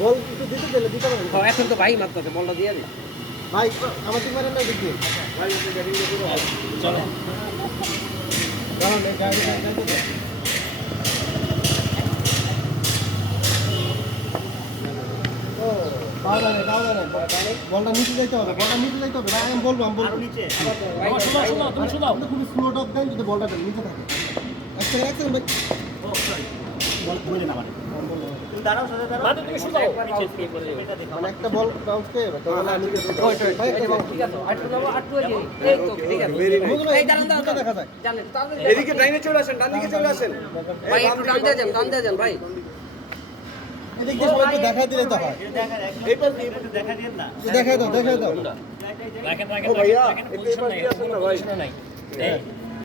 বল একটু দিতে দিলে দিতে পারেন। এখন তো ভাই মারতেছে, বলটা দিয়ে দে ভাই আমার টিম মারেন না দেখি। ভাই আপনি ব্যাটিং করতে চলো। দাঁড়ান এই গাড়ি যাইতে দাও। ও পাওয়া না বলটা নিচে যাইতে হবে, বলটা নিচে যাইতে হবে। ভাই আমি বলবো আরো নিচে। ভাই শোনো তুমি শোনো। আপনি খুব স্লো টপ দেন যদি বলটা নিচে থাকে। একটা ভাই। ও সরি। বল ধরে না মানে। তুমি দাঁড়াও সাথে দাঁড়াও। মানে তুমি শুনো। মানে একটা বল বাউন্স করে তখন আমি ভাই একটা বল ঠিক আছে। আটটু নাও, আটটু এই তো ঠিক আছে। এই দাঁড়ান দেখা যায়। জানেন এদিকে ডাইনে চলে আসেন, ডান দিকে চলে আসেন। ভাই একটু ডান দিয়ে যান ভাই। এদিক দিয়ে সবাইকে দেখাই দিলে তো হয়। এই পাশ দিয়ে একটু দেখা দিন না। দেখাই দাও। ও ভাইয়া একটু এই পাশ দিয়ে আসেন না ভাই।